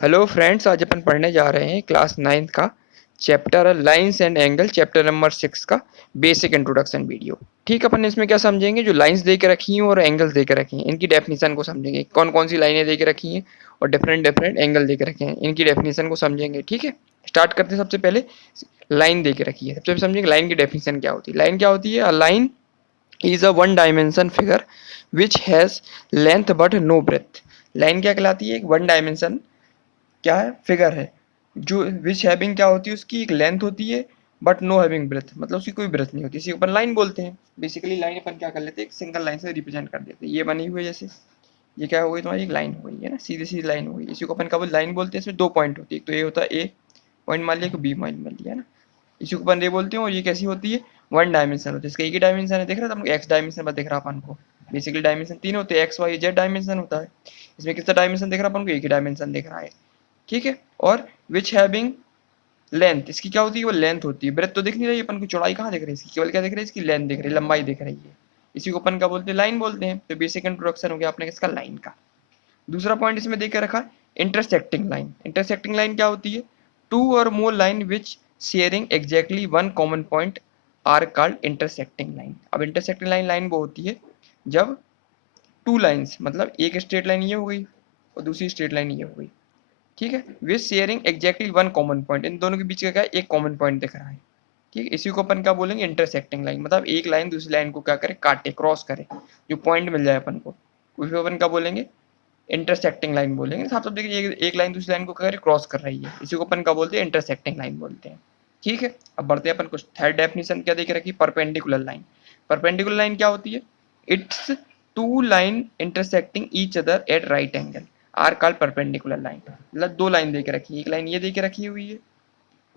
Hello friends, आज अपन पढ़ने जा रहे हैं क्लास 9th का chapter lines and angle, chapter number 6 का बेसिक इंट्रोडक्शन वीडियो। ठीक, अपन इसमें क्या समझेंगे, जो लाइंस दे के रखी हैं और एंगल्स दे के रखी हैं, इनकी डेफिनेशन को समझेंगे। कौन कौन सी लाइनें दे के रखी हैं और डिफरेंट डिफरेंट एंगल दे के रखे हैं, इनकी डेफिनेशन को समझेंगे। ठीक है, स्टार्ट करते हैं। सबसे पहले लाइन दे के रखी है, सबसे पहले समझेंगे लाइन की डेफिनेशन क्या होती है। लाइन क्या होती है? A line is a one dimension figure which has length but no breath. Line क्या कहलाती है? एक वन डायमेंशन क्या है? फिगर है, जो विच हैविंग क्या होती है, उसकी एक लेंथ होती है बट नो हैविंग ब्रेथ, मतलब उसकी कोई ब्रेथ नहीं होती, इसी को अपन लाइन बोलते हैं। बेसिकली लाइन अपन क्या कर लेते हैं, एक सिंगल लाइन से रिप्रेजेंट कर देते हैं। ये बनी हुई है, जैसे ये क्या हो गई तुम्हारी, एक लाइन हो गई है ना, सीधी सीधी लाइन हो गई। इसी को अपन कब लाइन बोलते हैं? इसमें दो पॉइंट होती है, एक तो ये होता है ए पॉइंट मान लिया, एक बी पॉइंट मान लिया, है ना। इसी को अपन रे बोलते हैं। और ये कैसी होती है? वन डायमेंशन होती है। इसका एक ही डायमेंशन है, देख रहा था एक्स डायमेंशन पर दिख रहा अपन को। बेसिकली डायमेंशन तीन होते हैं, एक्स वाई जेड डायमेंशन होता है। इसमें कितना डायमेंशन दिख रहा है अपन को? एक ही डायमेंशन दिख रहा है। ठीक है, और विच हैविंग लेंथ, इसकी क्या होती है? वो लेंथ होती है। ब्रेथ तो दिख नहीं रही अपन को, चौड़ाई कहाँ दिख रही है इसकी, केवल क्या दिख रही है? इसकी लेंथ दिख रही है, लंबाई दिख रही है। इसी को अपन का बोलते हैं लाइन बोलते हैं। तो बेसिक इंट्रोडक्शन हो गया अपने किसका? लाइन का। दूसरा पॉइंट इसमें देख के रखा है इंटरसेक्टिंग लाइन। इंटरसेक्टिंग लाइन क्या होती है? टू और more line which sharing exactly one common point are called intersecting line. अब इंटरसेक्टिंग लाइन लाइन वो होती है जब टू लाइन्स, मतलब एक स्ट्रेट लाइन ये हो गई और दूसरी स्ट्रेट लाइन ये हो गई, ठीक है, with sharing exactly one common point, इन दोनों के बीच का क्या है? एक कॉमन पॉइंट दिख रहा है। ठीक है, इसी को अपन क्या बोलेंगे? Intersecting line. मतलब एक लाइन दूसरी लाइन को क्या करे? काटे, क्रॉस करे, जो पॉइंट मिल जाए अपन को, उसको अपन क्या बोलेंगे? इंटरसेक्टिंग लाइन बोलेंगे। साफ साफ देखिए, एक लाइन दूसरी लाइन को क्या करे? क्रॉस कर रही है, इसी को अपन क्या बोलते हैं? इंटरसेक्टिंग लाइन बोलते हैं। ठीक है, अब बढ़ते हैं अपन कुछ। थर्ड डेफिनेशन क्या देख रखी? Perpendicular line. परपेंडिकुलर लाइन क्या होती है? It's two line intersecting each other at right angle are called perpendicular line. मतलब दो लाइन दे के रखी है, एक लाइन ये दे के रखी हुई है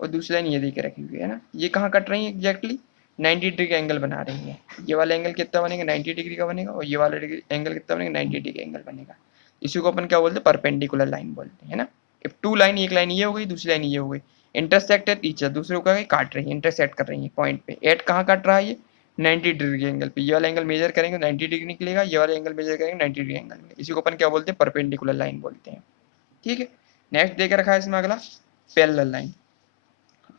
और दूसरी लाइन ये दे के रखी हुई है ना। ये कहाँ कट रही है एग्जैक्टली? 90 डिग्री का एंगल बना रही है। ये वाला एंगल कितना बनेगा? 90 डिग्री का बनेगा, और ये वाला एंगल कितना बनेगा? 90 डिग्री एंगल बनेगा। इसी को अपन क्या बोलते हैं? परपेंडिकुलर लाइन बोलते हैं ना। इफ टू लाइन, एक लाइन ये हो गई, दूसरी लाइन ये हो गई, इंटरसेक्ट एट ईच अदर, दूसरे को क्या काट रही है? इंटरसेक्ट कर रही है पॉइंट पे। एट कहाँ काट रहा है? ये 90 डिग्री के एंगल पे। ये वाला एंगल मेजर करेंगे 90 डिग्री निकलेगा, ये वाला एंगल मेजर करेंगे 90 डिग्री एंगल में। इसी को अपन क्या बोलते हैं? परपेंडिकुलर लाइन बोलते हैं। ठीक है, नेक्स्ट देकर रखा है इसमें अगला पैरेलल लाइन।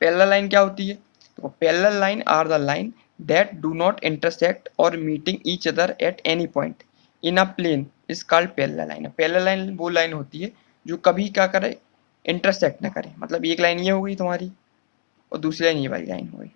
पैरेलल लाइन क्या होती है? तो parallel line are the line that do not intersect और meeting each other at any point in a plane is called parallel line. Parallel line वो लाइन होती है जो कभी क्या करे? इंटरसेक्ट ना करे। मतलब एक लाइन ये हो गई तुम्हारी और दूसरी लाइन ये वाली लाइन हो गई।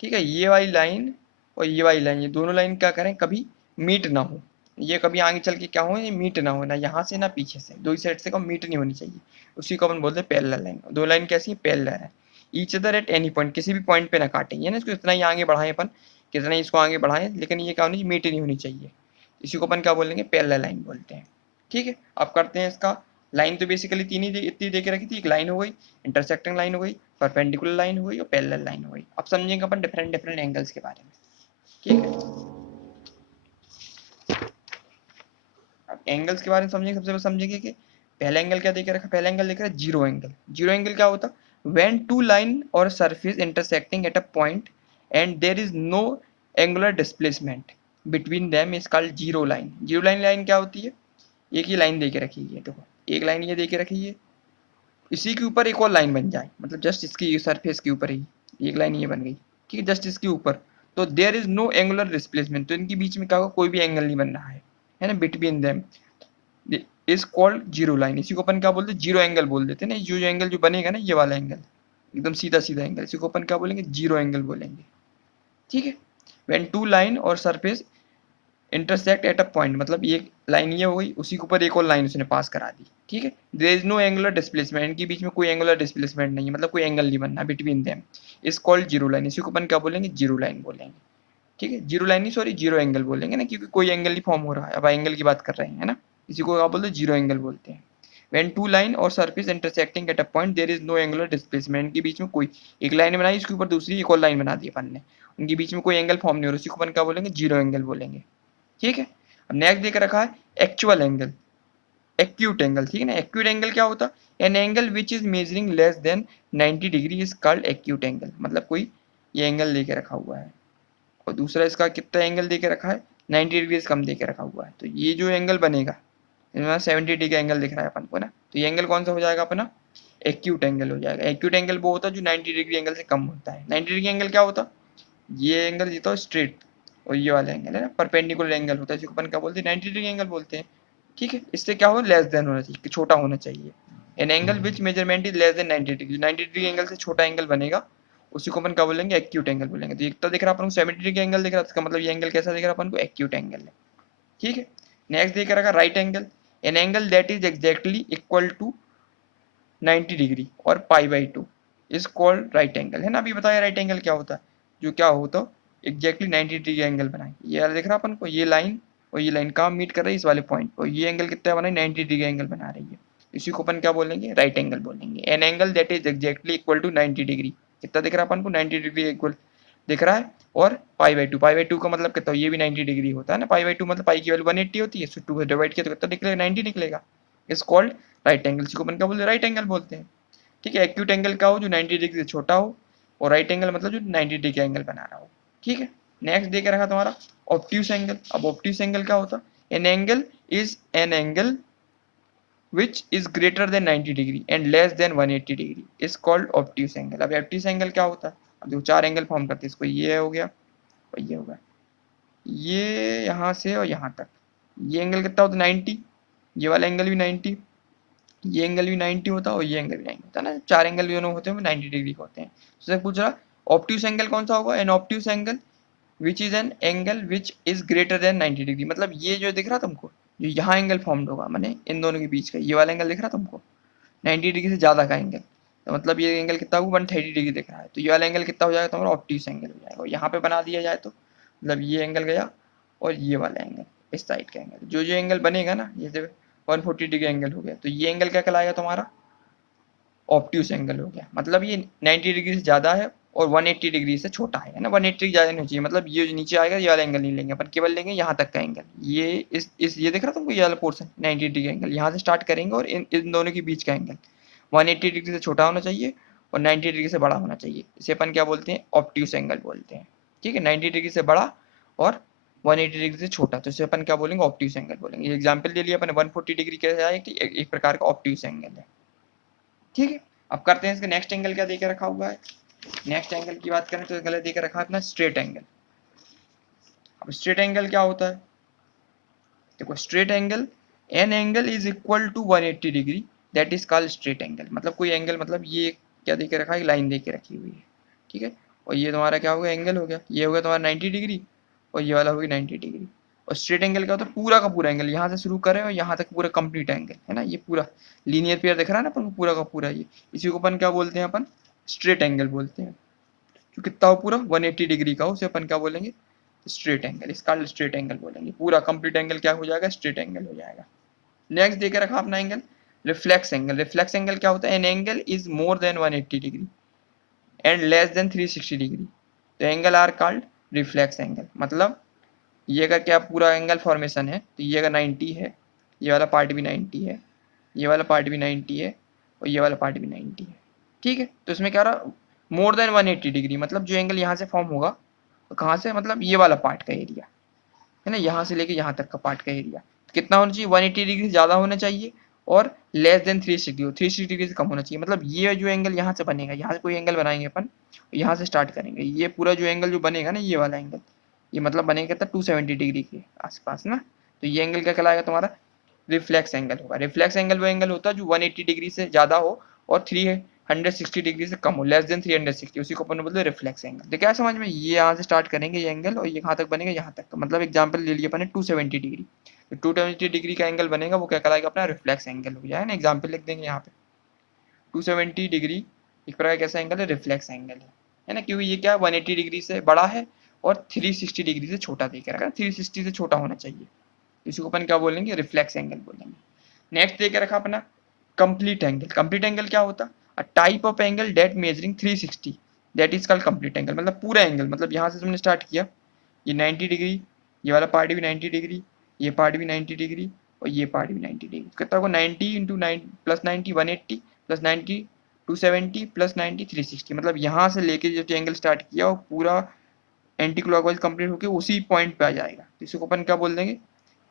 ठीक है, ये वाली लाइन और ये वाली लाइन, ये दोनों लाइन क्या करें? कभी मीट ना हो। ये कभी आगे चल के क्या हो? ये मीट ना हो, ना यहाँ से ना पीछे से, दो ही साइड से कभी मीट नहीं होनी चाहिए। उसी को अपन बोलते हैं पैरेलल लाइन। दो लाइन कैसी है? पैरेलल है। Each other at any point, किसी भी पॉइंट पे ना काटेंगे ना इसको, इतना ही आगे बढ़ाएं अपन, कितना ही इसको आगे बढ़ाएं, लेकिन ये क्या होनी चाहिए? मीट नहीं होनी चाहिए। इसी को अपन क्या बोलेंगे? पैरेलल लाइन बोलते हैं। ठीक है, अब करते हैं इसका। लाइन तो बेसिकली तीन ही इतनी दे के रखी थी, एक लाइन हो गई, इंटरसेक्टिंग लाइन हो गई, परपेंडिकुलर लाइन हो गई और पैरेलल लाइन हो गई। अब समझेंगे अपन डिफरेंट डिफरेंट एंगल्स के बारे में। ठीक है, अब एंगल्स के बारे में समझेंगे। सबसे पहले समझेंगे कि पहला एंगल क्या देकर रखा? पहला एंगल देख रहा है जीरो एंगल। जीरो एंगल क्या होता? व्हेन टू लाइन और surface intersecting at a point and there is no angular displacement between them is called zero line. Zero line line क्या होती है? एक ही लाइन दे के रखी है, देखो एक लाइन ये दे के रखी है, इसी के ऊपर एक और लाइन बन जाए, मतलब जस्ट इसकी सरफेस के ऊपर ही एक लाइन ये बन गई। ठीक है, जस्ट इसके ऊपर, तो there is no angular displacement, तो इनके बीच में क्या होगा? कोई भी एंगल नहीं बन रहा है ना, between them is called zero line. इसी को अपन क्या बोलते हैं? जीरो एंगल बोल देते हैं ना। जो एंगल जो बनेगा ना, ये वाला एंगल एकदम सीधा सीधा एंगल, इसी को अपन क्या बोलेंगे? जीरो एंगल बोलेंगे। ठीक है, व्हेन टू लाइन और surface intersect at a point, मतलब ये लाइन ये हो गई, उसी के ऊपर एक और लाइन उसने पास करा दी। ठीक है, there is no angular displacement, इनके बीच में कोई एंगुलर डिस्प्लेसमेंट नहीं है, मतलब कोई एंगल नहीं बनना between them, is called zero line. इसी को अपन क्या बोलेंगे? जीरो लाइन बोलेंगे। ठीक है, जीरो लाइन नहीं, सॉरी जीरो एंगल बोलेंगे ना, क्योंकि कोई एंगल नहीं फॉर्म हो रहा है, अब एंगल की बात कर रहे हैं, है ना। इसी को क्या बोलते हैं? जीरो एंगल बोलते हैं। व्हेन टू लाइन और surface intersecting at a point there is no angular displacement, इनके बीच में कोई, एक लाइन बनाई इसके ऊपर दूसरी एक और लाइन बना दी अपन ने, उनके बीच में कोई एंगल फॉर्म नहीं हो रहा, इसी को अपन क्या बोलेंगे? जीरो एंगल बोलेंगे। ठीक है, अब नेक्स्ट देख रखा है एक्चुअल एंगल, एक्यूट एंगल। ठीक है ना, एक्यूट एंगल क्या होता? N angle which is measuring less than 90 degree is called acute angle. मतलब कोई ये एंगल लेके रखा हुआ है और दूसरा इसका कितना एंगल देके रखा है? 90 डिग्री से कम देके रखा हुआ है, तो ये जो एंगल बनेगा इसमें 70 डिग्री का एंगल दिख रहा है अपन को ना, तो ये एंगल कौन सा हो जाएगा अपना, एक्यूट एंगल हो जाएगा। एक्यूट एंगल वो होता है जो 90 डिग्री एंगल से कम होता है। 90 डिग्री एंगल क्या होता, ये एंगल जीता है स्ट्रेट, और ये वाला एंगल है ना परपेंडिकुलर एंगल होता है, जिसको अपन क्या बोलते हैं 90 डिग्री एंगल बोलते हैं। ठीक है, इससे क्या हो, लेस देन होना चाहिए, छोटा होना चाहिए। N angle which measurement is less than 90 degree, 90 degree angle से छोटा एंगल बनेगा, उसी को अपन क्या बोलेंगे, एक्यूट एंगल बोलेंगे। तो एक तो दिख रहा अपन को 70 डिग्री एंगल दिख रहा है, इसका मतलब ये एंगल कैसा दिख रहा है अपन को, एक्यूट एंगल है। ठीक है, नेक्स्ट देख रखा right angle, an angle that is exactly equal to 90 degree और π/2 इज कॉल्ड राइट एंगल, है ना। अभी बताया राइट एंगल क्या होता है, जो क्या होता एग्जैक्टली 90 डिग्री एंगल बनाए। ये वाला दिख रहा अपन को, ये लाइन और ये लाइन कहाँ मीट कर रही है, इस वाले पॉइंट पर, ये एंगल कितना बना है, 90 डिग्री एंगल बना रही है, इसी को अपन क्या बोलेंगे, राइट एंगल बोलेंगे। An angle that is exactly equal to 90 degree, कितना दिख रहा है अपन को, 90 डिग्री इक्वल दिख रहा है, और π/2 का मतलब कितना, ये भी 90 डिग्री होता है ना, π/2 मतलब पाई की वैल्यू 180 होती है, 2 से डिवाइड किया तो कितना निकलेगा, 90 निकलेगा, इज कॉल्ड राइट एंगल, इसी को अपन क्या बोलते हैं, राइट एंगल बोलते हैं। ठीक है, एक्यूट एंगल क्या हो, जो 90 डिग्री से छोटा हो, और राइट एंगल मतलब जो 90 डिग्री एंगल बना रहा हो। ठीक है, नेक्स्ट देख रखा तुम्हारा ऑब्ट्यूस एंगल। अब ऑब्ट्यूस एंगल क्या होता है, an angle is an angle which is greater than 90 degree and less than 180 degree is called obtuse angle। अब obtuse angle क्या होता है, अब देखो चार एंगल फॉर्म करते हैं, इसको ये हो गया और ये हो गया, ये यहाँ से और यहाँ तक, ये एंगल कितना होता है 90, ये वाला एंगल भी 90, ये एंगल भी 90 होता है और ये एंगल भी 90 होता है ना, चार एंगल दोनों होते हैं 90 डिग्री के होते हैं। तो पूछ रहा ऑब्ट्यूस एंगल कौन सा होगा, an obtuse angle which is an angle which is greater than 90 degree. मतलब ये जो दिख रहा तुमको, जो यहाँ एंगल फॉर्म्ड होगा, मैंने इन दोनों के बीच का ये वाला एंगल दिख रहा तुमको 90 डिग्री से ज़्यादा का एंगल, तो मतलब ये एंगल कितना होगा 130 डिग्री दिख रहा है, तो ये वाला एंगल कितना हो जाएगा तुम्हारा, ऑब्ट्यूस एंगल हो जाएगा। और यहाँ पे बना दिया जाए तो मतलब ये एंगल गया और ये वाला एंगल, इस साइड का एंगल, जो जो एंगल बनेगा ना, जैसे 140 डिग्री एंगल हो गया, तो ये एंगल क्या कहलाएगा तुम्हारा, ऑब्ट्यूस एंगल हो गया। मतलब ये 90 डिग्री से ज़्यादा है और 180 डिग्री से छोटा है ना, 180 ज़्यादा नहीं चाहिए, मतलब ये जो नीचे आएगा ये वाला एंगल नहीं लेंगे अपन, केवल लेंगे यहाँ तक का एंगल, ये इस ये दिख रहा तुमको, ये वाला पोर्सन 90 डिग्री एंगल, यहाँ से स्टार्ट करेंगे और इन दोनों के बीच का एंगल 180 डिग्री से छोटा होना चाहिए और 90 डिग्री से बड़ा होना चाहिए, इसे अपन क्या बोलते हैं, ऑब्ट्यूस एंगल बोलते हैं। ठीक है, 90 डिग्री से बड़ा और 180 डिग्री से छोटा, तो इसे अपन क्या बोलेंगे, ऑब्ट्यूस एंगल बोलेंगे। एग्जाम्पल ले लिया अपन 140 डिग्री कैसे आए, एक प्रकार का ऑब्ट्यूस एंगल है। ठीक है, अब करते हैं इसका नेक्स्ट एंगल क्या देके रखा हुआ है। नेक्स्ट एंगल की बात करें तो गलत देके रखा है अपना स्ट्रेट एंगल। अब स्ट्रेट एंगल क्या होता है, देखो straight angle, an angle is equal to 180 degree that is called straight angle. मतलब कोई एंगल, मतलब ये क्या देके रखा है, लाइन देके रखी हुई है। ठीक है, और ये तुम्हारा क्या हो गया, एंगल हो गया, ये हो गया तुम्हारा 90 डिग्री और ये वाला हो गया 90 डिग्री। और स्ट्रेट एंगल क्या होता है, पूरा का पूरा एंगल, यहाँ से शुरू करें और यहाँ तक पूरा कंप्लीट एंगल है ना, ये पूरा लीनियर पेयर दिख रहा है ना अपन को, पूरा का पूरा ये, इसी को अपन क्या बोलते हैं, अपन स्ट्रेट एंगल बोलते हैं। जो कितना हो पूरा 180 डिग्री का हो, उसे अपन क्या बोलेंगे, स्ट्रेट एंगल, इसका स्ट्रेट एंगल बोलेंगे। पूरा कंप्लीट एंगल क्या हो जाएगा, स्ट्रेट एंगल हो जाएगा। नेक्स्ट देके रखा अपना angle reflex angle. Reflex angle क्या होता है, an angle is more than 180 degree and less than 360 degree, तो angle are called reflex angle. मतलब ये का क्या पूरा एंगल फॉर्मेशन है, तो ये का 90 है, ये वाला पार्ट भी 90 है, ये वाला पार्ट भी 90 है और ये वाला पार्ट भी 90 है। ठीक है, तो इसमें क्या रहा, मोर देन 180 डिग्री, मतलब जो एंगल यहाँ से फॉर्म होगा, तो कहाँ से, मतलब ये वाला पार्ट का एरिया है ना, यहाँ से लेके यहाँ तक का पार्ट का एरिया कितना होना चाहिए, 180 डिग्री से ज़्यादा होना चाहिए और लेस देन 360 डिग्री से कम होना चाहिए। मतलब ये जो एंगल यहाँ से बनेगा, यहाँ से कोई एंगल बनाएंगे अपन, यहाँ से स्टार्ट करेंगे, ये पूरा जो एंगल जो बनेगा ना, ये वाला एंगल, ये मतलब बनेगा कितना 270 डिग्री के आसपास ना, तो ये एंगल क्या कहलाएगा तुम्हारा, रिफ्लेक्स एंगल होगा। रिफ्लेक्स एंगल वो एंगल होता है जो 180 डिग्री से ज़्यादा हो और 360 डिग्री से कम हो, लेस देन 360, उसी को अपन बोलते हैं रिफ्लेक्स एंगल। तो क्या समझ में, ये यहाँ से स्टार्ट करेंगे ये एंगल और ये कहाँ तक बनेगा, यहाँ तक। तो मतलब एग्जांपल ले लिया अपन ने 270 डिग्री, तो 270 डिग्री का एंगल बनेगा, वो क्या कहलाएगा अपना रिफ्लेक्स एंगल हो जाएगा ना। एग्जाम्पल लिख देंगे यहाँ पे 270 डिग्री एक प्रकार कैसा एंगल है, रिफ्लेक्स एंगल है ना, क्योंकि ये क्या 180 डिग्री से बड़ा है और 360 डिग्री से छोटा देकर रखा है, 360 से छोटा होना चाहिए, इसी को अपन क्या बोलेंगे, रिफ्लेक्स एंगल बोलेंगे। नेक्स्ट देके रखा अपना कंप्लीट एंगल। कंप्लीट एंगल क्या होता, a type of angle date measuring 360 that is called complete angle. मतलब पूरा एंगल, मतलब यहाँ से तुमने स्टार्ट किया, ये 90 डिग्री, ये वाला पार्ट भी 90 डिग्री, ये पार्ट भी 90 डिग्री और ये पार्ट भी 90 डिग्री, कितना होगा 90 इंटू 9 प्लस 90 180 प्लस 90 270 प्लस 90 360। मतलब यहाँ से लेके जो एंगल स्टार्ट किया वो पूरा एंटी क्लॉकवाइज कंप्लीट होकर उसी पॉइंट पे आ जाएगा, इसको अपन क्या बोल देंगे,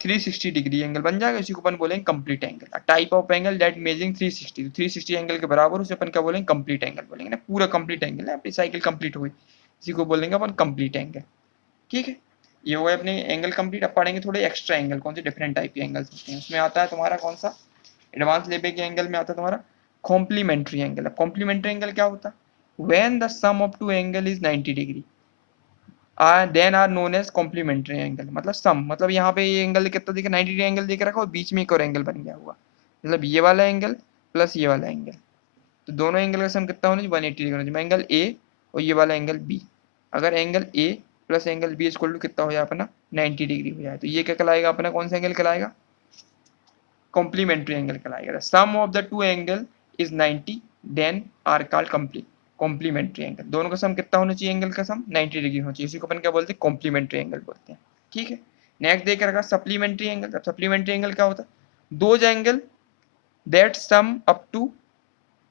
360 डिग्री एंगल बन जाएगा, इसी को अपन बोलेंगे complete angle. Type of angle that measuring 360, तो 360 एंगल के बराबर उसे अपन क्या बोलेंगे, कंप्लीट एंगल बोलेंगे ना, पूरा कंप्लीट एंगल है, अपनी साइकिल कंप्लीट हुई, इसी को बोलेंगे अपन कंप्लीट एंगल। ठीक है, ये हो गए अपने एंगल कंप्लीट। अब पढ़ेंगे थोड़े एक्स्ट्रा एंगल, कौन से डिफरेंट टाइप के एंगल्स होते हैं। उसमें आता है तुम्हारा कौन सा, एडवांस लेवल के एंगल में आता है तुम्हारा कॉम्प्लीमेंट्री एंगल। अब कॉम्प्लीमेंट्री एंगल क्या होता है, when the sum of two angle is 90 degree then are known as complementary angle. मतलब सम, मतलब यहाँ पे ये एंगल कितना दिखा, 90 डिग्री एंगल दिख रखा और बीच में एक और एंगल बन गया हुआ, मतलब ये वाला एंगल प्लस ये वाला एंगल, तो दोनों एंगल का सम कितना होना चाहिए, 180 डिग्री होना चाहिए। एंगल ए और ये वाला एंगल बी, अगर angle A plus angle B equal to कितना हो जाए अपना 90 डिग्री हो जाए, तो ये क्या कहलाएगा अपना, कौन सा एंगल कहलाएगा, कॉम्प्लीमेंट्री एंगल कहलाएगा। Sum of the two angle is 90 then are called complementary angle. दोनों का सम कितना होना चाहिए, एंगल का सम 90 डिग्री होना चाहिए, इसी को अपन क्या बोलते हैं, कॉम्प्लीमेंट्री एंगल बोलते हैं। ठीक है, नेक्स्ट देख रखा सप्लीमेंट्री एंगल। अब सप्लीमेंट्री एंगल क्या होता है, दो angle that sum up to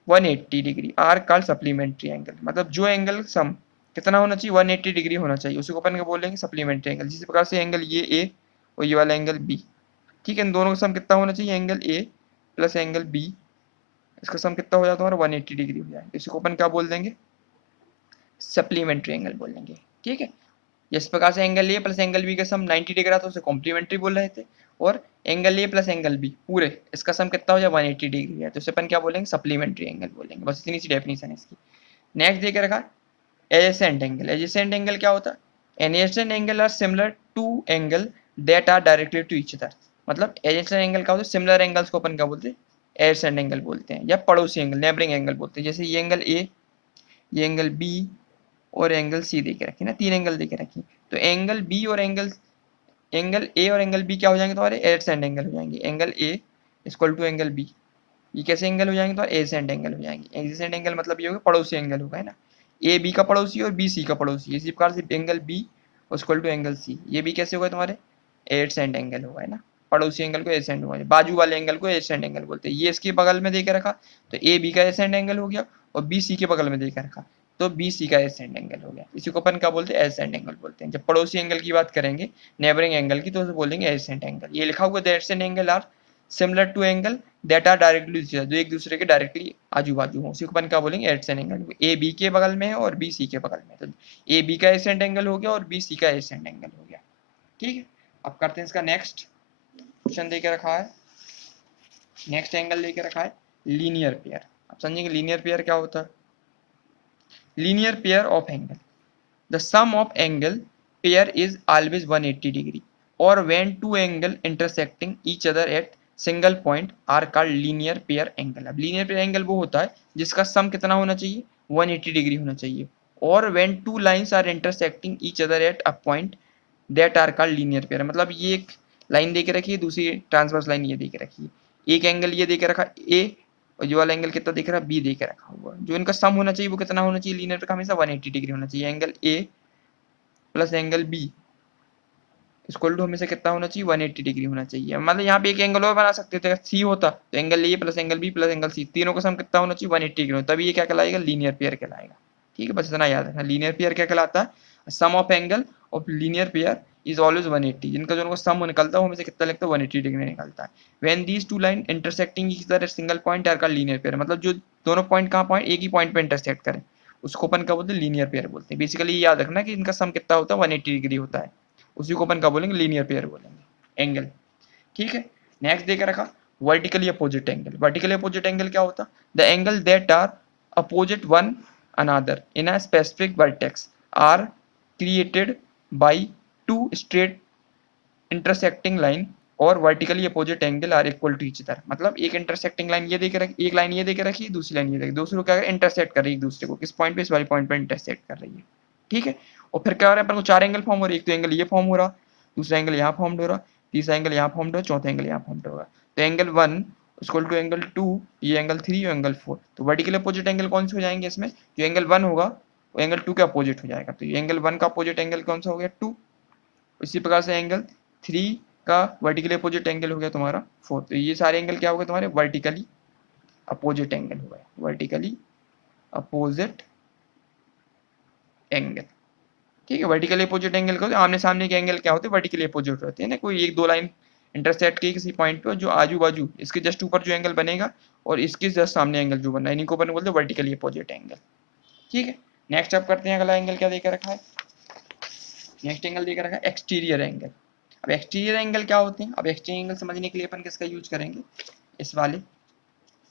180 degree are called supplementary angle. मतलब जो एंगल सम कितना होना चाहिए, 180 डिग्री होना चाहिए, उसी को अपन क्या बोलेंगे, सप्लीमेंट्री एंगल। जिस प्रकार से एंगल ये ए और ये वाला एंगल बी, ठीक है, इन दोनों का सम कितना होना चाहिए, angle A plus angle B, इसका सम कितना हो जाता है हमारा 180 डिग्री हो जाए, इसी को अपन क्या बोल देंगे, सप्लीमेंट्री एंगल बोल देंगे। ठीक है, जिस प्रकार से angle A plus angle B का सम 90 डिग्री था उसे कॉम्प्लीमेंट्री बोल रहे थे, और angle A plus angle B पूरे इसका सम कितना हो जाए 180 डिग्री है, तो उसे अपन क्या बोलेंगे, सप्लीमेंट्री एंगल बोलेंगे। बस इतनी सी डेफिनेशन है इसकी। नेक्स्ट देख रखा एडजेसेंट एंगल। एडजेसेंट एंगल क्या होता है, adjacent angle are similar to angle that are directly to each other. मतलब एडजेसेंट एंगल क्या होता है, सिमिलर एंगल्स को अपन क्या बोलते हैं, एडजेसेंट एंगल बोलते हैं, या पड़ोसी एंगल, नेबरिंग एंगल बोलते हैं। जैसे ये एंगल ए, ये एंगल बी और एंगल सी देके रखी ना, तीन एंगल देके रखी, तो एंगल बी और एंगल ए और एंगल बी क्या हो जाएंगे तुम्हारे, एडजेसेंट एंगल हो जाएंगे। Angle A equal to angle B, ये कैसे एंगल हो जाएंगे, तो एडजेसेंट एंगल हो जाएंगे। एडजेसेंट एंगल मतलब ये होगा पड़ोसी एंगल होगा, है ना, ए बी का पड़ोसी और बी सी का पड़ोसी। इसी प्रकार से angle B equal to angle C, ये भी कैसे होगा तुम्हारे, एडजेसेंट एंगल होगा, है ना, पड़ोसी एंगल को एडजेसेंट होगा, बाजू वाले एंगल को एडजेसेंट एंगल बोलते हैं। ये इसके बगल में देके रखा तो ए बी का एडजेसेंट एंगल हो गया, और बी सी के बगल में देके रखा तो बी सी का एडजेसेंट एंगल हो गया, इसी को अपन क्या बोलते हैं, एडजेसेंट एंगल बोलते हैं। जब पड़ोसी एंगल की बात करेंगे, नेबरिंग एंगल की, तो उसे बोलेंगे एडजेसेंट एंगल। ये लिखा हुआ adjacent angle are similar to angle that are directly, जो एक दूसरे के डायरेक्टली आजू बाजू हो, उसी को अपन क्या बोलेंगे, एडजेसेंट एंगल। ए बी के बगल में है और बी सी के बगल में, तो ए बी का एडजेसेंट एंगल हो गया और बी सी का एडजेसेंट एंगल हो गया। ठीक है, अब करते हैं इसका नेक्स्ट क्वेश्चन देके रखा है, नेक्स्ट एंगल लेके रखा है लीनियर पेयर। अब समझेंगे लीनियर पेयर क्या होता है। Linear pair of angle, the sum of angle pair is always 180 degree or when two angle intersecting each other at single point are called linear pair angle। अब linear pair angle वो होता है जिसका सम कितना होना चाहिए, 180 डिग्री होना चाहिए, और when two lines are intersecting each other at a point that are called linear pair। मतलब ये एक लाइन दे के रखी है, दूसरी ट्रांसवर्स लाइन ये दे के रखी है, एक एंगल ये दे के रखा ए और ये वाला एंगल कितना दिख रहा है, बी दे के रखा हुआ, जो इनका सम होना चाहिए वो कितना होना चाहिए, लीनियर का हमेशा 180 डिग्री होना चाहिए। Angle A plus angle B equal to हमेशा कितना होना चाहिए, 180 डिग्री होना चाहिए। मतलब यहाँ पे एक एंगल और बना सकते थे, सी होता तो angle A plus angle B plus angle C, तीनों का सम कितना होना चाहिए, 180 डिग्री, तभी ये क्या कहलाएगा, लीनियर पेयर कहलाएगा। ठीक है, बस इतना याद रखना, लीनियर पेयर क्या कहलाता है, sum of angle of linear pair is always 180। जिनका जो सम निकलता है वो हमेशा कितना लगता है, 180 डिग्री निकलता है। When these two line intersecting each other at single point are called linear pair. मतलब जो दोनों पॉइंट कहाँ पॉइंट एक ही पॉइंट पे इंटरसेक्ट करें उसको अपन क्या बोलते हैं, लीनियर पेयर बोलते हैं। बेसिकली याद रखना कि इनका सम कितना होता है, 180 डिग्री होता है, उसी को अपन क्या बोलेंगे, लीनियर पेयर बोलेंगे एंगल। ठीक है, नेक्स्ट देकर रखा vertically opposite angle. Vertically opposite angle क्या होता, the angle that are opposite one another in a specific vertex are created by two straight intersecting line और vertically opposite angle are equal to each other. मतलब एक intersecting line ये देके रखी, एक line ये देके रखी, दूसरी लाइन ये देखे, दूसरों क्या इंटरसेक्ट कर रही है एक दूसरे को, किस पॉइंट पे, इस वाले पॉइंट पे इंटरसेक्ट कर रही है। ठीक है, और फिर क्या हो रहा है, अपन को चार एंगल फॉर्म हो रही है, एक तो एंगल ये फॉर्म हो रहा, दूसरा एंगल यहाँ फॉर्म हो रहा, तीसरा एंगल यहाँ फॉर्म हो रहा, चौथा एंगल यहाँ फॉर्म होगा। तो एंगल 1 इक्वल टू एंगल 2, ये एंगल 3 और एंगल 4, तो वर्टिकल अपोजिट एंगल कौन से हो जाएंगे इसमें, जो एंगल 1 होगा वो एंगल 2 के अपोजिट हो जाएगा, तो ये एंगल 1 का अपोजिट एंगल कौन सा हो गया, 2। इसी प्रकार से एंगल 3 का वर्टिकली अपोजिट एंगल हो गया तुम्हारा 4। तो ये सारे एंगल क्या हो गए तुम्हारे, वर्टिकली अपोजिट एंगल हो गए, वर्टिकली अपोजिट एंगल। ठीक है, वर्टिकली अपोजिट एंगल का आमने सामने के एंगल क्या होते हैं, वर्टिकली अपोजिट होते हैं ना, कोई एक दो लाइन इंटरसेक्ट के किसी पॉइंट पे जो आजू बाजू इसके जस्ट ऊपर जो एंगल बनेगा और इसके जस्ट सामने एंगल जो बनना है, इन्हीं को अपन बोलते हैं वर्टिकली अपोजिट एंगल। ठीक है, नेक्स्ट आप करते हैं अगला एंगल क्या देकर रखा है। नेक्स्ट एंगल देकर रखा है एक्सटीरियर एंगल। अब एक्सटीरियर एंगल क्या होते हैं, अब एक्सटीरियर एंगल समझने के लिए अपन किसका यूज करेंगे, इस वाले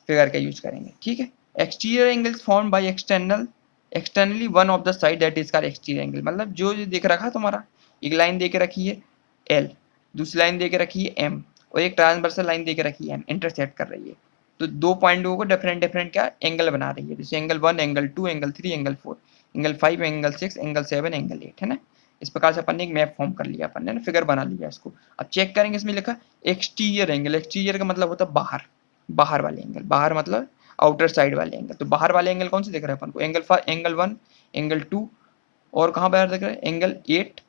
फिगर का यूज करेंगे। ठीक है, exterior angle form by externally one of the side that is called exterior angle. मतलब जो देख रखा है तुम्हारा, एक लाइन दे के रखी है एल, दूसरी लाइन दे के रखी है एम, और एक ट्रांसवर्सल लाइन दे के रखी है एन, इंटरसेक्ट कर रही है। तो दो पॉइंटों को डिफरेंट डिफरेंट क्या एंगल बना रही है, जैसे angle 1, angle 2, angle 3, angle 4, angle 5, angle 6, angle 7, angle 8, है ना। इस प्रकार से अपन ने एक मैप फॉर्म कर लिया, अपन ने फिगर बना लिया इसको। अब चेक करेंगे, इसमें लिखा एक्सटीरियर एंगल। एक्सटीरियर का मतलब होता है बाहर, बाहर वाले एंगल, बाहर मतलब आउटर साइड वाले एंगल। तो बाहर वाले एंगल कौन से दिख रहे हैं अपन को, एंगल 1, एंगल 2, और कहाँ बाहर दिख रहा है एंगल 8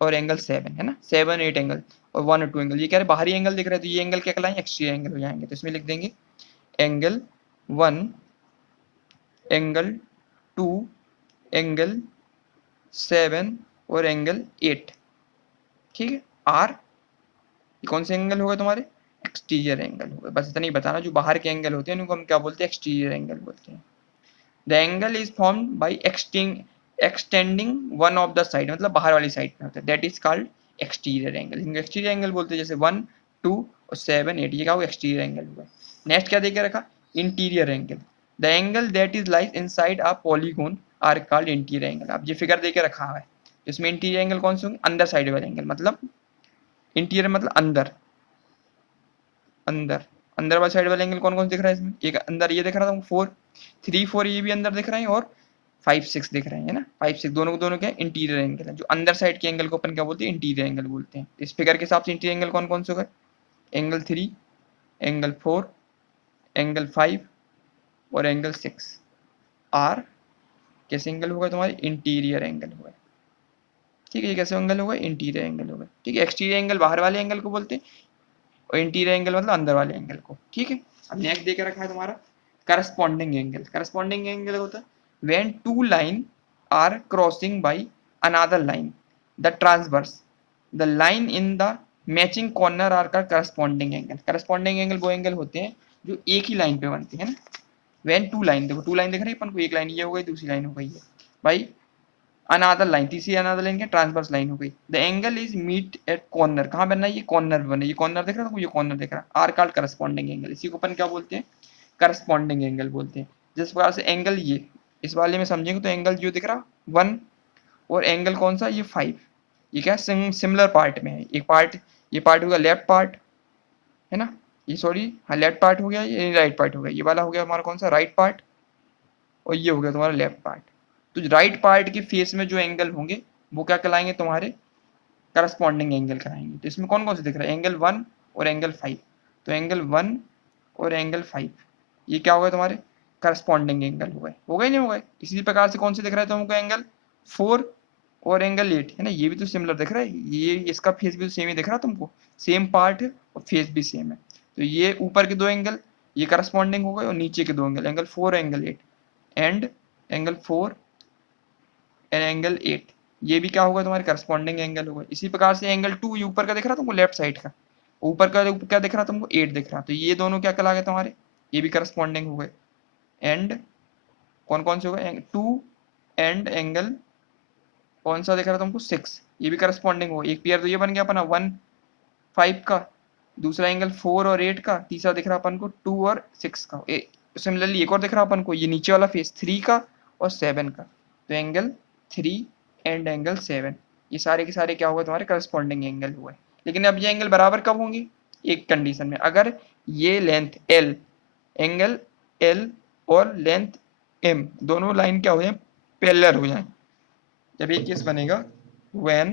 और एंगल 7, है ना। 7, 8 एंगल और 1 और 2 एंगल, ये कह रहे बाहरी एंगल दिख रहा है। तो ये एंगल क्या कहलाएंगे, एक्सटीरियर एंगल हो जाएंगे। तो इसमें लिख देंगे एंगल 1, एंगल 2, एंगल 7 और एंगल 8। ठीक है, आर कौन से एंगल होगा तुम्हारे, एक्सटीरियर एंगल होगा। बस इतना ही बताना, जो बाहर के एंगल होते हैं उनको हम क्या बोलते हैं, एक्सटीरियर एंगल बोलते हैं। The angle is formed by extending one of the side, मतलब बाहर वाली साइड में होता है, that is called exterior angle. इनको एक्सटीरियर एंगल बोलते हैं, जैसे 1, 2 और 7, 8, ये क्या होगा, एक्सटीरियर एंगल हुआ। नेक्स्ट क्या देके रखा, interior angle. The angle that is lies inside a polygon are called interior angle. अब ये फिगर देके रखा है, इसमें इंटीरियर एंगल कौन से होंगे, अंदर साइड वाले एंगल, मतलब इंटीरियर मतलब अंदर, अंदर अंदर वाले साइड वाले एंगल कौन कौन से दिख रहा है इसमें, एक अंदर ये दिख रहा था 4, 3, 4 ये भी अंदर दिख रहे हैं, और 5, 6 दिख रहे हैं ना। 5, 6 दोनों को दोनों क्या इंटीरियर एंगल है। जो अंदर साइड के एंगल को अपन क्या बोलते हैं, इंटीरियर एंगल बोलते हैं। इस फिगर के हिसाब से इंटीरियर एंगल कौन कौन से हो गए, एंगल 3, एंगल 4, एंगल 5 और एंगल 6 आर कैसे एंगल होगा तुम्हारे, इंटीरियर एंगल होगा। ठीक है, ये कैसे एंगल होगा, इंटीरियर एंगल होगा। ठीक है, एक्सटीरियर एंगल बाहर वाले एंगल को बोलते हैं, और इंटीरियर एंगल मतलब अंदर वाले एंगल को। ठीक है, अब नेक्स्ट देके रखा है तुम्हारा करस्पॉन्डिंग एंगल। करस्पॉन्डिंग एंगल होता है when two line are crossing by another line the transverse the line in the matching corner are का करस्पॉन्डिंग एंगल। करस्पॉन्डिंग एंगल वो एंगल होते हैं जो एक ही लाइन पे बनते हैं ना। व्हेन टू लाइन, देखो टू लाइन दिख रही है अपन को, एक लाइन ये हो गई, दूसरी लाइन हो गई है भाई, अनदर लाइन, तीसरी अनदर लाइन क्या ट्रांसवर्स लाइन हो गई। The angle is meet at corner, कहाँ बनना है, ये कॉर्नर बना, ये कॉर्नर दिख रहा है, ये कॉर्नर दिख रहा है, आर कॉल्ड करस्पॉन्डिंग एंगल। इसी को अपन क्या बोलते हैं, करस्पॉन्डिंग एंगल बोलते हैं। जिस प्रकार से एंगल ये इस वाले में समझेंगे तो एंगल जो दिख रहा 1 और एंगल कौन सा ये 5, ये क्या सिमिलर पार्ट में है। एक पार्ट, ये पार्ट होगा लेफ्ट पार्ट, है ना, ये सॉरी हाँ लेफ्ट पार्ट हो गया, ये राइट पार्ट हो गया, ये वाला हो गया हमारा कौन सा राइट पार्ट, और ये हो गया तुम्हारा लेफ्ट पार्ट। तो राइट पार्ट के फेस में जो एंगल होंगे वो क्या कहलाएंगे, तुम्हारे करस्पॉन्डिंग एंगल कराएंगे। तो इसमें कौन कौन से दिख रहा है, एंगल 1 और एंगल 5। तो एंगल 1 और एंगल 5 ये क्या होगा तुम्हारे करस्पॉन्डिंग एंगल हो गए नहीं हो गए। इसी प्रकार से कौन से दिख रहा है तुमको, एंगल 4 और एंगल 8, है ना, ये भी तो सिमिलर दिख रहा है, ये इसका फेस भी तो सेम ही दिख रहा है तुमको, सेम पार्ट है और फेस भी सेम है। तो ये ऊपर के दो एंगल ये करस्पॉन्डिंग हो गए, और नीचे के दो एंगल, एंगल 4 और angle 8 and angle 4 and angle 8 ये भी क्या होगा तुम्हारे करस्पॉन्डिंग एंगल होगा। इसी प्रकार से एंगल 2 ये ऊपर का दिख रहा तुमको, लेफ्ट साइड का ऊपर का क्या दिख रहा तुमको, 8 दिख रहा, तो ये दोनों क्या कहला गए तुम्हारे, ये भी करस्पॉन्डिंग हो गए। एंड कौन कौन से हो गए, 2 एंड एंगल कौन सा दिख रहा तुमको, 6 ये भी करस्पॉन्डिंग हो गया। एक पेयर तो ये बन गया अपना 1, 5 का, दूसरा एंगल 4 और 8 का, तीसरा दिख रहा अपन को 2 और 6 का। सिमिलरली एक और दिख रहा अपन को, ये नीचे वाला फेस 3 का और 7 का। तो एंगल 3 एंड एंगल 7 ये सारे के सारे क्या हुए तुम्हारे करस्पॉन्डिंग एंगल हुए। लेकिन अब ये एंगल बराबर कब होंगे, एक कंडीशन में, अगर ये लेंथ L, एंगल L और लेंथ M दोनों लाइन क्या हो जाए, पैरेलल हो जाए। जब ये केस बनेगा when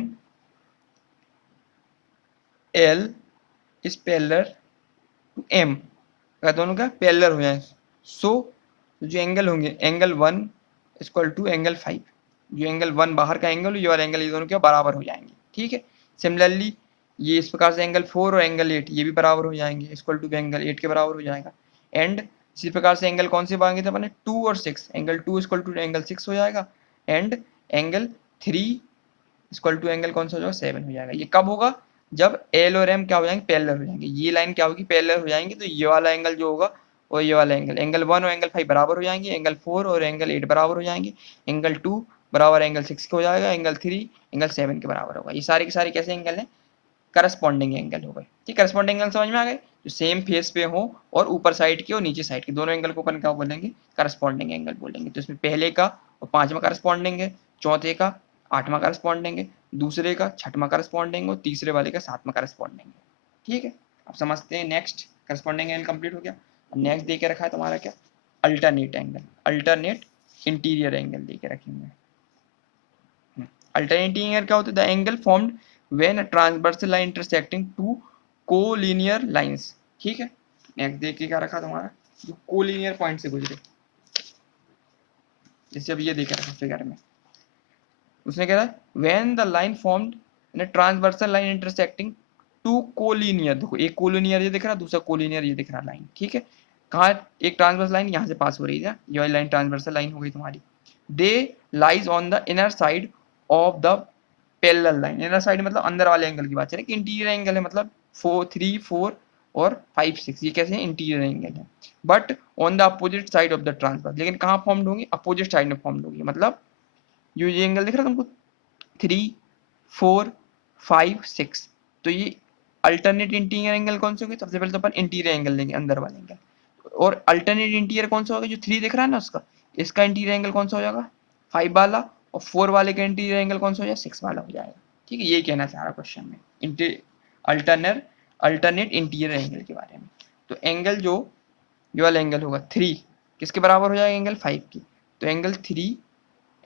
L is parallel to M, अगर दोनों का पैरेलल हो जाए, सो जो एंगल होंगे एंगल 1 इक्वल टू एंगल 5, जो एंगल 1 बाहर का एंगल ये वाला एंगल, ये दोनों क्या बराबर हो जाएंगे। ठीक है, सिमिलरली ये इस प्रकार से एंगल 4 और एंगल 8 ये भी बराबर हो जाएंगे, इक्वल टू एंगल 8 के बराबर हो जाएगा। एंड इसी प्रकार से एंगल कौन से मांगे थे अपने 2 और 6, एंगल 2 इक्वल टू एंगल 6 हो जाएगा। And angle 3 equal to angle कौन सा हो जाएगा, 7 हो जाएगा। ये कब होगा, जब एल और एम क्या हो जाएंगे, पैरेलल हो जाएंगे। ये लाइन क्या होगी, पैरेलल हो जाएंगी, तो ये वाला एंगल जो होगा और ये वाला एंगल, एंगल 1 और एंगल 5 बराबर हो जाएंगे, एंगल 4 और एंगल 8 बराबर हो जाएंगे, एंगल 2 बराबर एंगल 6 के हो जाएगा, एंगल 3 एंगल 7 के बराबर होगा। ये सारे के सारे कैसे एंगल हैं, करस्पॉन्डिंग एंगल हो गए। ठीक, करस्पॉन्डिंग एंगल समझ में आ गए, जो सेम फेस पे हो और ऊपर साइड के और नीचे साइड के दोनों एंगल को अपन क्या बोलेंगे, करस्पॉन्डिंग एंगल बोलेंगे। तो इसमें पहले का और पांचवा करस्पॉन्डिंग है, चौथे का आठवां करस्पॉन्डिंग है, दूसरे का छठवां करस्पॉन्डिंग और तीसरे वाले का सातवां करस्पॉन्डिंग है। ठीक है, अब समझते हैं नेक्स्ट। करस्पॉन्डिंग एंगल कंप्लीट हो गया। अब नेक्स्ट दे के रखा है तुम्हारा क्या, alternate angle, alternate interior angle दे के रखेंगे। अल्टरनेट एंगल क्या होता है, the angle formed when a transversal line intersecting to collinear lines. ठीक है, नेक्स्ट देखिए क्या रखा तुम्हारा, जो कोलिनियर पॉइंट से गुजरे, जैसे अब ये देखा रखा फिगर में, उसने कह रहा है when the line formed in a transversal line intersecting to collinear, देखो एक कोलिनियर ये दिख रहा, दूसरा कोलिनियर ये दिख रहा लाइन। ठीक है, कहाँ एक ट्रांसवर्सल लाइन यहाँ से पास हो रही है, ये वाली लाइन ट्रांसवर्सल लाइन हो गई तुम्हारी। They lies on the inner side of the parallel line, inner side मतलब अंदर वाले एंगल की बात चल रही है, इंटीरियर एंगल है, मतलब 4 3 4 और 5 6 ये कैसे हैं, इंटीरियर एंगल है। But on the opposite side of the transverse, लेकिन कहाँ फॉर्म्ड होंगी, अपोजिट साइड में फॉर्म्ड होगी। मतलब ये एंगल दिख रहा है तुमको 3 4 5 6, तो ये अल्टरनेट इंटीरियर एंगल कौन से होगी, सबसे पहले तो अपन इंटीरियर एंगल लेंगे, अंदर वाले एंगल। और अल्टरनेट इंटीरियर कौन सा होगा, जो 3 दिख रहा है ना उसका, इसका इंटीरियर एंगल कौन सा हो जाएगा, 5 वाला, और 4 वाले का इंटीरियर एंगल कौन सा हो जाएगा, 6 वाला हो जाएगा। ठीक है, यही कहना चाह रहा क्वेश्चन में अल्टरनेट इंटीरियर एंगल के बारे में। तो एंगल जो ये वाला एंगल होगा 3 किसके बराबर हो जाएगा, एंगल 5 की। तो एंगल 3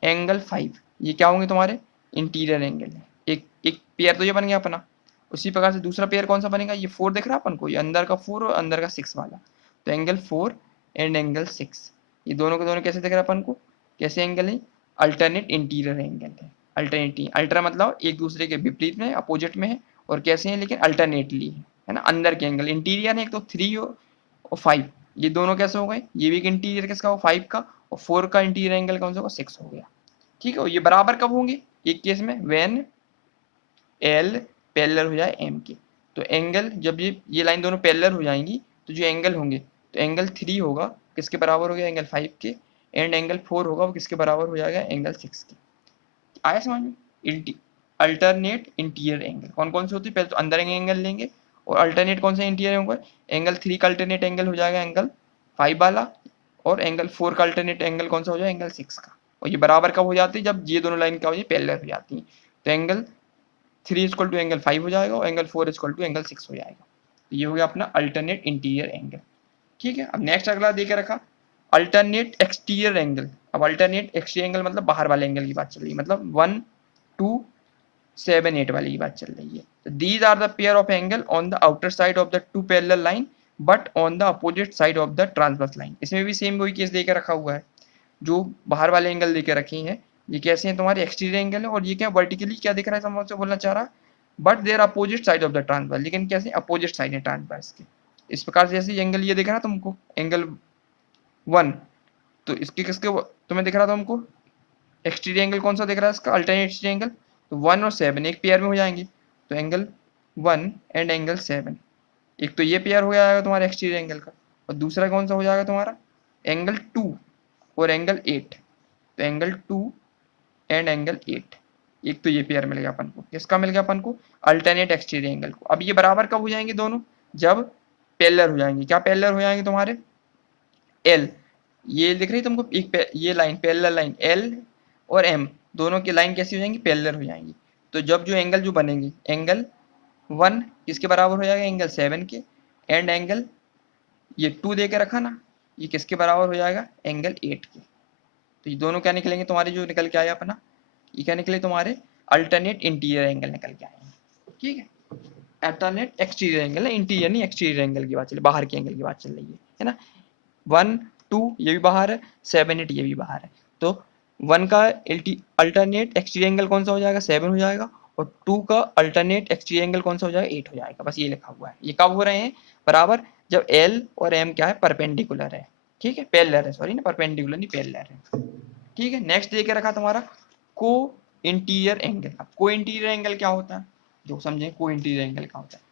एंगल 5 ये क्या होंगे तुम्हारे, इंटीरियर एंगल है। एक एक पेयर तो ये बन गया अपना। उसी प्रकार से दूसरा पेयर कौन सा बनेगा, ये 4 दिख रहा है अपन को, ये अंदर का 4 और अंदर का 6 वाला। तो एंगल 4 एंड एंगल 6 ये दोनों के दोनों कैसे दिख रहा है अपन को, कैसे एंगल है, अल्टरनेट इंटीरियर एंगल है। अल्टरनेटिंग, अल्टर मतलब एक दूसरे के विपरीत में, अपोजिट में है, और कैसे हैं लेकिन अल्टरनेटली है ना, अंदर के एंगल इंटीरियर है। एक तो 3 और 5 ये दोनों कैसे हो गए, ये भी एक इंटीरियर किसका हो, 5 का, और 4 का इंटीरियर एंगल कौन सा होगा, 6 हो गया। ठीक है, ये बराबर कब होंगे, एक केस में व्हेन एल पैरेलल हो जाए एम के। तो एंगल जब ये लाइन दोनों पैरेलल हो जाएंगी, तो जो एंगल होंगे, तो एंगल 3 होगा किसके बराबर हो गया, एंगल 5 के, एंड एंगल 4 होगा वो किसके बराबर हो जाएगा, एंगल 6 के। आया समझ में। अल्टरनेट इंटीरियर एंगल कौन कौन से होती है, पहले तो अंदर एंगल लेंगे, और अल्टरनेट कौन सा इंटीरियर होगा, एंगल 3 का अल्टरनेट एंगल हो जाएगा एंगल 5 वाला, और एंगल 4 का अल्टरनेट एंगल कौन सा हो जाएगा, एंगल 6 का। और ये बराबर कब हो जाती है, जब ये दोनों लाइन क्या हो जाए, पैरेलल हो जाती है। तो एंगल 3 इक्वल टू एंगल 5 हो जाएगा, और एंगल 4 इक्वल टू एंगल 6 हो जाएगा। तो ये हो गया अपना अल्टरनेट इंटीरियर एंगल। ठीक है, अब नेक्स्ट अगला देके रखा अल्टरनेट एक्सटीरियर एंगल। अब अल्टरनेट एक्सटीरियर एंगल मतलब बाहर वाले एंगल की बात चल रही है, मतलब 1 2 7 8 वाली की बात चल रही है। तो these are the pair of angle on the outer side of the two parallel line but on the opposite side of the transverse line. इसमें भी सेम वही केस देके रखा हुआ है, जो बाहर वाले एंगल देके रखे हैं, ये कैसे हैं तुम्हारे एक्सटीरियर एंगल है, और ये क्या वर्टिकली क्या दिख रहा है, समझ से बोलना चाह रहा, but there opposite side of the transverse, लेकिन कैसे अपोजिट साइड है ट्रांसवर्स के। इस प्रकार से जैसे एंगल ये दिख रहा है तुमको, एंगल 1, तो इसके किसके तुम्हें दिख रहा था तुमको, एक्सटीरियर एंगल कौन सा दिख रहा है इसका, अल्टरनेट एक्सटीरियर एंगल। तो 1 और 7 एक पेयर में हो जाएंगे, तो एंगल 1 एंड एंगल 7, एक तो ये पेयर हो जाएगा तुम्हारा एक्सटीरियर एंगल का, और दूसरा कौन सा हो जाएगा तुम्हारा, एंगल 2 और एंगल 8। तो एंगल 2 एंड एंगल 8, एक तो ये पेयर मिल गया अपन को, किसका मिल गया अपन को, अल्टरनेट एक्सटीरियर एंगल को। अब ये बराबर कब हो जाएंगे दोनों, जब पैरेलल हो जाएंगे। क्या पैरेलल हो जाएंगे तुम्हारे, एल, ये दिख रही तुमको एक ये लाइन पैरेलल लाइन एल और एम दोनों की लाइन कैसी हो जाएंगी, पैरेलल हो जाएंगी। तो जब जो एंगल जो बनेंगे, एंगल 1 किसके बराबर हो जाएगा, एंगल 7 के, एंड एंगल ये 2 दे के रखा ना, ये किसके बराबर हो जाएगा, एंगल 8 के। तो ये दोनों क्या निकलेंगे तुम्हारे, जो निकल के आया अपना, ये क्या निकले तुम्हारे, अल्टरनेट इंटीरियर एंगल निकल के आए। ठीक है, अल्टरनेट एक्सटीरियर एंगल है, इंटीरियर नहीं एक्सटीरियर एंगल की बात चल रही, बाहर के एंगल की बात चल रही है ना। 1 2 ये भी बाहर है, 7 8 ये भी बाहर है। तो 1 का अल्टरनेट एक्सटीरियर एंगल कौन सा हो जाएगा, 7 हो जाएगा, और 2 का अल्टरनेट एक्सटीरियर एंगल कौन सा हो जाएगा, 8 हो जाएगा। बस ये लिखा हुआ है। ये कब हो रहे हैं बराबर, जब एल और एम क्या है, परपेंडिकुलर है। ठीक है, पैरेलल है, सॉरी ना, परपेंडिकुलर नहीं पैरेलल है। ठीक है, नेक्स्ट देके रखा तुम्हारा को इंटीरियर एंगल। अब को इंटीरियर एंगल क्या होता है, जो समझें को इंटीरियर एंगल क्या होता है।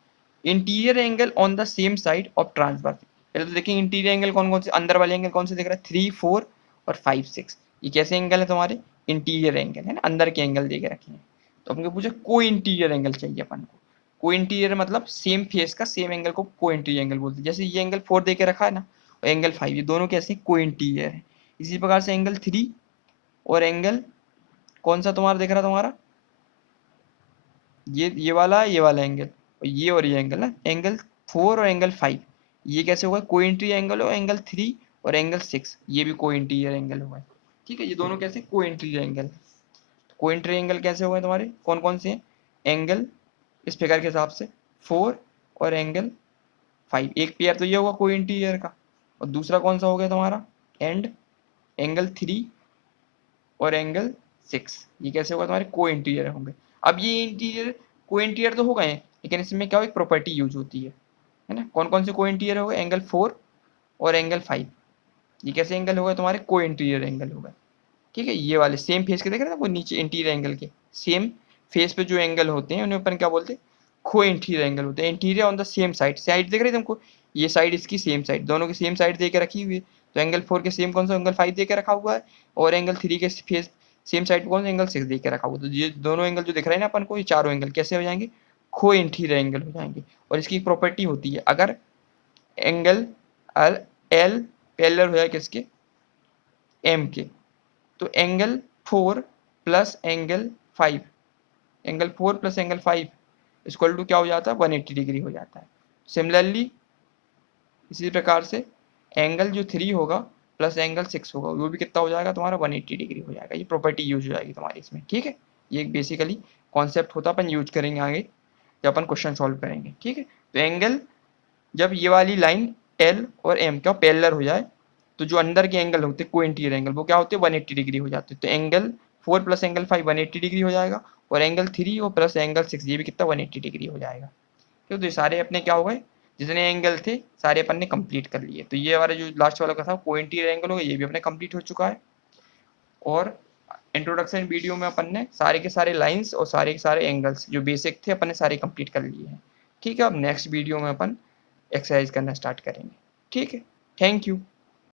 Interior angle on the same side of transverse. पहले तो देखेंगे इंटीरियर एंगल कौन कौन से, अंदर वाले एंगल कौन से दिख रहा है, 3, 4 और 5, 6। ये कैसे एंगल है तुम्हारे, इंटीरियर एंगल है ना, अंदर के एंगल दे के रखे हैं। तो हमने पूछा को इंटीरियर एंगल चाहिए अपन को। को इंटीरियर मतलब सेम फेस का सेम एंगल को को इंटीरियर एंगल बोलते हैं। जैसे ये एंगल 4 दे के रखा है ना, और एंगल 5, ये दोनों कैसे को इंटीरियर है। इसी प्रकार से एंगल 3 और एंगल कौन सा तुम्हारा दिख रहा है तुम्हारा, ये वाला एंगल, और ये एंगल ना, एंगल 4 और एंगल 5, ये कैसे होगा, को इंटीरियर एंगल हो। एंगल 3 और एंगल 6 ये भी को इंटीरियर एंगल हुआ है। ठीक है, ये दोनों कैसे को इंटीरियर एंगल। को इंटीरियर एंगल कैसे हुए तुम्हारे, कौन कौन से हैं, एंगल इस फिगर के हिसाब से 4 और एंगल 5, एक पेयर तो ये होगा को इंटीरियर का, और दूसरा कौन सा हो गया तुम्हारा, एंगल 3 और एंगल 6, ये कैसे होगा तुम्हारे को इंटीरियर होंगे। अब ये इंटीरियर को इंटीरियर तो हो गए हैं, लेकिन इसमें क्या हो, एक प्रॉपर्टी यूज होती है ना। कौन कौन से को इंटीरियर हो गए, एंगल 4 और एंगल 5, ये कैसे एंगल हो गए तुम्हारे, को इंटीरियर एंगल हो गए। ठीक है, ये वाले सेम फेस के देख रहे थे वो नीचे इंटीरियर एंगल के सेम फेस पे जो एंगल होते हैं उन्हें अपन क्या बोलते हैं, को इंटीरियर एंगल होते हैं। Interior on the same side, side देख रहे थे तुमको, ये साइड इसकी सेम साइड, दोनों की सेम साइड दे के रखी हुई है। तो एंगल 4 के सेम कौन सा, एंगल 5 दे के रखा हुआ है, और एंगल 3 के फेस सेम साइड कौन सा, एंगल 6 दे के रखा हुआ। तो ये दोनों एंगल जो दिख रहे हैं ना अपन को, ये चारों एंगल कैसे हो जाएंगे, को इंटीरियर एंगल हो जाएंगे। और इसकी एक प्रॉपर्टी होती है, अगर एंगल एल पैरेलल हो जाए किसके, एम के, तो एंगल 4 प्लस एंगल 5, एंगल 4 प्लस एंगल 5 इक्वल टू क्या हो जाता है, 180 डिग्री हो जाता है। सिमिलरली इसी प्रकार से एंगल जो 3 होगा प्लस एंगल 6 होगा, वो भी कितना हो जाएगा तुम्हारा, 180 डिग्री हो जाएगा। ये प्रॉपर्टी यूज हो जाएगी तुम्हारी इसमें। ठीक है, ये एक बेसिकली कॉन्सेप्ट होता है, अपन यूज करेंगे आगे जब अपन क्वेश्चन सॉल्व करेंगे। ठीक है, तो एंगल जब ये वाली लाइन एल और एम का पैरेलल हो जाए, तो जो अंदर के एंगल होते हैं को इंटीरियर एंगल, वो क्या होते हैं, 180 डिग्री हो जाते हैं। तो एंगल 4 प्लस एंगल 5 180 डिग्री हो जाएगा, और एंगल 3 और प्लस एंगल 6 ये भी कितना, 180 डिग्री हो जाएगा। तो ये सारे अपने क्या हो गए, जितने एंगल थे सारे अपन ने कंप्लीट कर लिए। तो ये वाला जो लास्ट वाला का था को इंटीरियर एंगल होगा, ये भी अपने कंप्लीट हो चुका है। और इंट्रोडक्शन वीडियो में अपन ने सारे के सारे लाइंस और सारे के सारे एंगल्स जो बेसिक थे अपन ने सारे कंप्लीट कर लिए हैं। ठीक है, अब नेक्स्ट वीडियो में अपन एक्सरसाइज करना स्टार्ट करेंगे। ठीक है, थैंक यू।